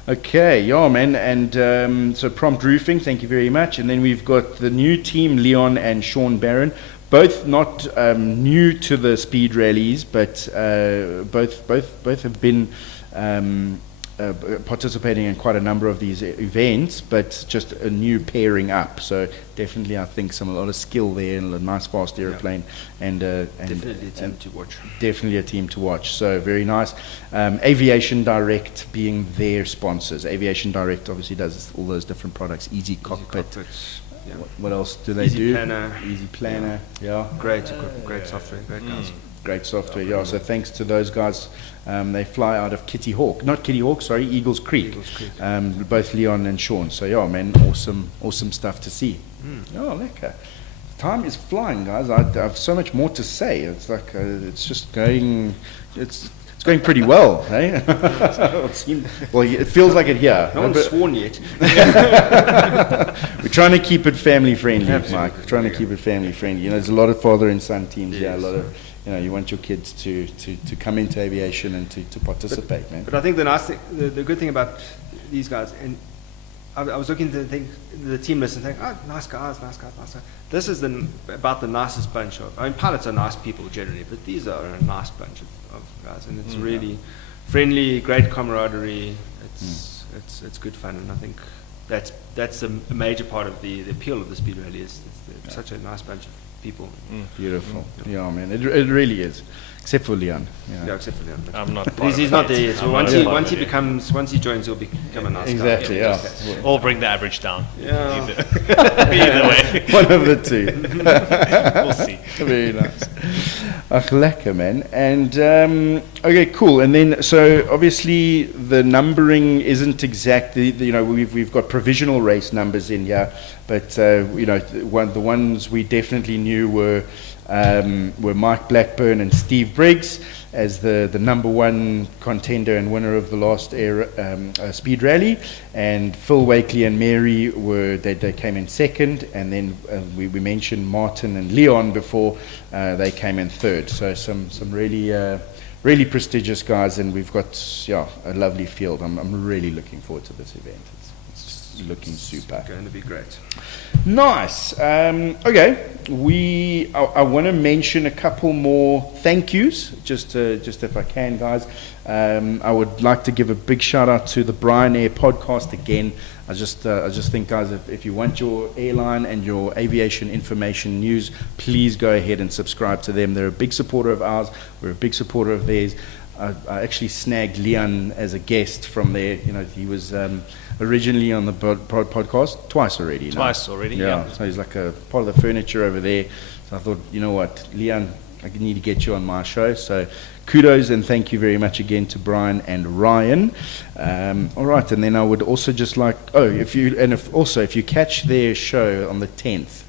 Okay, yeah, man. And so Prompt Roofing, thank you very much. And then we've got the new team, Leon and Sean Barron, both not new to the speed rallies, but both have been participating in quite a number of these events, but just a new pairing up. So definitely, I think a lot of skill there and a nice fast airplane, and Definitely a team to watch. Definitely a team to watch. So very nice. Aviation Direct being their sponsors. Aviation Direct obviously does all those different products. Easy Cockpit. Cockpits, yeah. What else do they Easy do? Planner. Easy Planner. Yeah. Great equipment, great software, great guys. Great software, yeah. So thanks to those guys. They fly out of Eagles Creek. Eagles Creek. Both Leon and Sean. So yeah, man, awesome stuff to see. Oh, lekker. Time is flying, guys. I have so much more to say. It's like it's just going. It's going pretty well, hey? It feels like it here. No one's sworn yet. We're trying to keep it family friendly, Absolutely. Mike. We're trying to keep it family friendly. There's a lot of father and son teams here. A lot of, you want your kids to come into aviation and to participate, man. But I think the nice thing, the good thing about these guys, and I was looking at the team list and thinking, oh, nice guys. This is about the nicest bunch of. I mean, pilots are nice people generally, but these are a nice bunch of guys, and it's really friendly, great camaraderie. It's good fun, and I think that's a major part of the appeal of the speed rally. It's such a nice bunch of people. Beautiful. Yeah, man. It really is. Except for Leon. Yeah, except for Leon. I'm not. He's not there yet. So once he joins, he'll become a nice Exactly. guy. Yeah. Or bring the average down. Yeah. Either way. One of the two. We'll see. Very nice. Ach, lekker, man. And okay, cool. And then, so obviously the numbering isn't exactly. We've got provisional race numbers in here, but the ones we definitely knew were Mike Blackburn and Steve Briggs as the number one contender and winner of the last speed rally, and Phil Wakely and Mary they came in second, and then we mentioned Martin and Leon before, they came in third. So some really prestigious guys, and we've got a lovely field. I'm really looking forward to this event. It's looking super. It's going to be great. Nice. Okay, I want to mention a couple more thank yous, just if I can, guys. I would like to give a big shout out to the Brian Air podcast again. I just think, guys, if you want your airline and your aviation information news, please go ahead and subscribe to them. They're a big supporter of ours. We're a big supporter of theirs. I actually snagged Leon as a guest from there. He was originally on the podcast twice already. Yeah. So he's like a part of the furniture over there. So I thought, you know what, Leon, I need to get you on my show. So kudos and thank you very much again to Brian and Ryan. All right, and then I would also just like, if you catch their show on the 10th,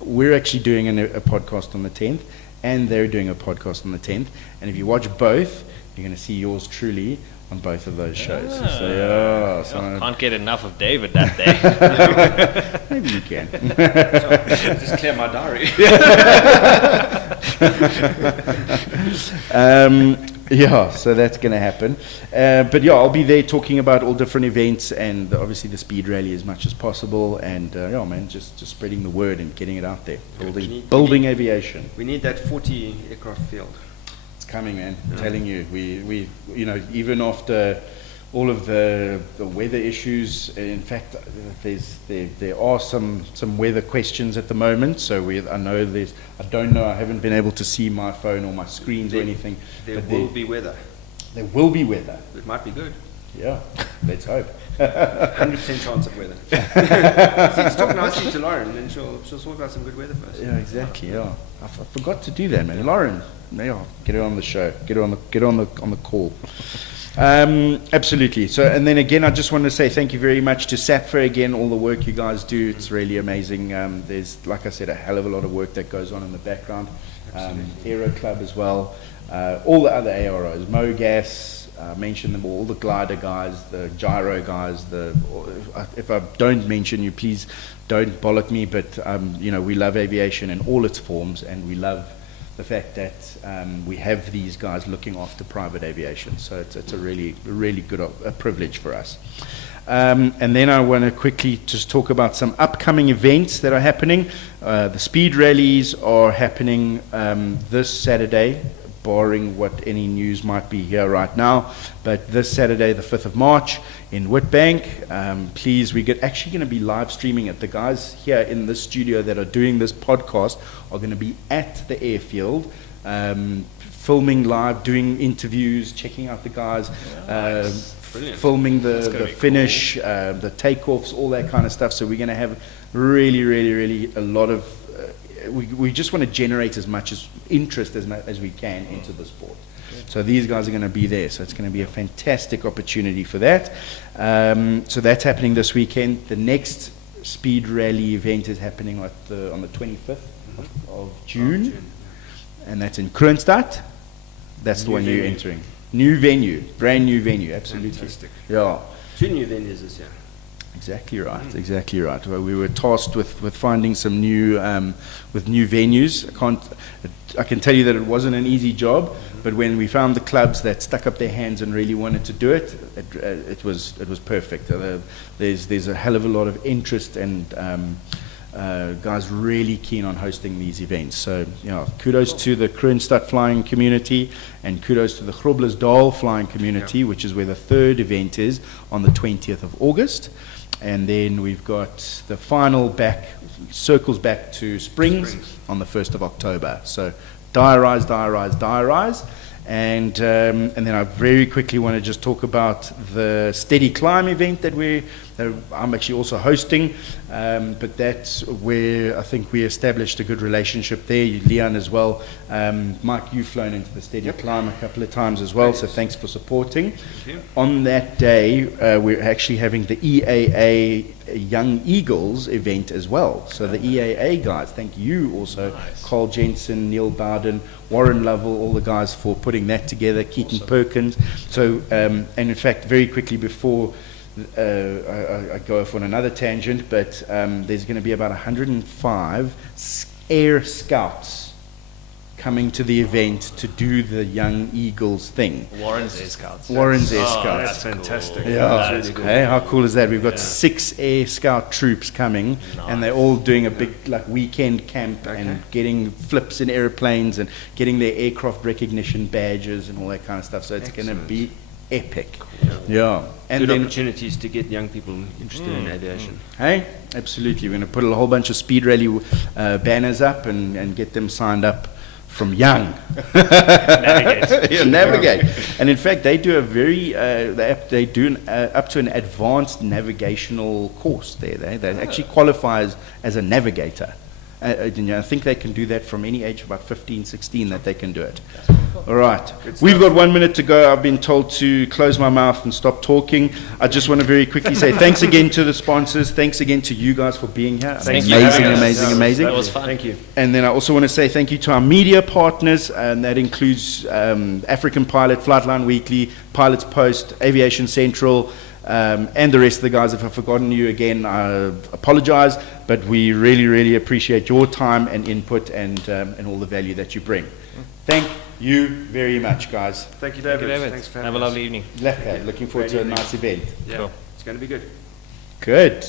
we're actually doing a podcast on the 10th, and they're doing a podcast on the 10th. And if you watch both, you're going to see yours truly on both of those shows. Can't get enough of David that day. Maybe you can. Just clear my diary. Yeah, so that's going to happen. But yeah, I'll be there talking about all different events and obviously the speed rally as much as possible. And yeah, man, just spreading the word and getting it out there. Building aviation. We need that 40 aircraft field. It's coming, man. I'm telling you, we even after all of the weather issues, in fact, there are some weather questions at the moment. So I don't know, I haven't been able to see my phone or my screens or anything. There will be weather. There will be weather. It might be good. Yeah, let's hope. 100% chance of weather. See, talk nicely to Lauren, and then she'll sort out some good weather for us. Yeah, exactly. Yeah, I forgot to do that, man. Lauren, yeah, get her on the show. Get her on the call. Absolutely. So, and then again, I just want to say thank you very much to SAPFA again. All the work you guys do, it's really amazing. There's, like I said, a hell of a lot of work that goes on in the background. Aero Club as well. All the other AROs, MoGas. Mention them all the glider guys, the gyro guys. If I don't mention you, please don't bollock me. But we love aviation in all its forms, and we love the fact that we have these guys looking after private aviation. So it's a really good privilege for us. And then I want to quickly just talk about some upcoming events that are happening. The speed rallies are happening this Saturday, barring what any news might be here right now. But this Saturday, the 5th of March, in Witbank, please, we're actually going to be live streaming it. The guys here in this studio that are doing this podcast are going to be at the airfield, filming live, doing interviews, checking out the guys, filming the finish, the takeoffs, all that kind of stuff. So we're going to have really a lot of we just want to generate as much interest as we can into the sport. So these guys are going to be there. So it's going to be a fantastic opportunity for that. So that's happening this weekend. The next speed rally event is happening on the 25th of June. And that's in Kroonstad. That's the one you're entering. New venue, brand new venue, absolutely. Fantastic. Yeah. 2 new venues this year. Exactly right. Well, we were tasked with finding some new venues. I can tell you that it wasn't an easy job, but when we found the clubs that stuck up their hands and really wanted to do it, it was perfect. There's a hell of a lot of interest and guys really keen on hosting these events. So kudos to the Kroonstad flying community and kudos to the Groblersdal flying community, which is where the 3rd event is on the 20th of August. And then we've got the final circles back to Springs on the 1st of October. So diarise. And then I very quickly want to just talk about the Steady Climb event that I'm actually also hosting. But that's where I think we established a good relationship there. Leon as well. Mike, you've flown into the Steady Climb a couple of times as well, so thanks for supporting. On that day, we're actually having the EAA Young Eagles event as well. So the EAA guys, thank you also, Carl Jensen, Neil Bowden, Warren Lovell, all the guys for putting that together, Keaton Perkins. So, and in fact, very quickly before I go off on another tangent, but there's going to be about 105 Air Scouts coming to the event to do the Young Eagles thing. Warren's Air Scouts. That's fantastic. Yeah, that's really cool. Hey, how cool is that? We've got 6 Air Scout troops coming, and they're all doing a big weekend camp and getting flips in airplanes and getting their aircraft recognition badges and all that kind of stuff. So it's going to be epic. Yeah. And good then opportunities to get young people interested in aviation. Hey, absolutely. We're going to put a whole bunch of speed rally banners up and get them signed up from young. Navigate. And in fact, they do they do up to an advanced navigational course there. They actually qualify as a navigator. I think they can do that from any age, about 15, 16, that they can do it. All right. We've got 1 minute to go. I've been told to close my mouth and stop talking. I just want to very quickly say thanks again to the sponsors. Thanks again to you guys for being here. Amazing. That was fun. Thank you. And then I also want to say thank you to our media partners, and that includes African Pilot, Flightline Weekly, Pilots Post, Aviation Central, and the rest of the guys. If I've forgotten you again, I apologize, but we really appreciate your time and input and all the value that you bring. you very much, guys. Thank you, David. Thank you, David. Thanks for Have a having us. lovely evening. Lekker. Looking forward to a Great nice event. Yeah, Cool. it's going to be good. Good.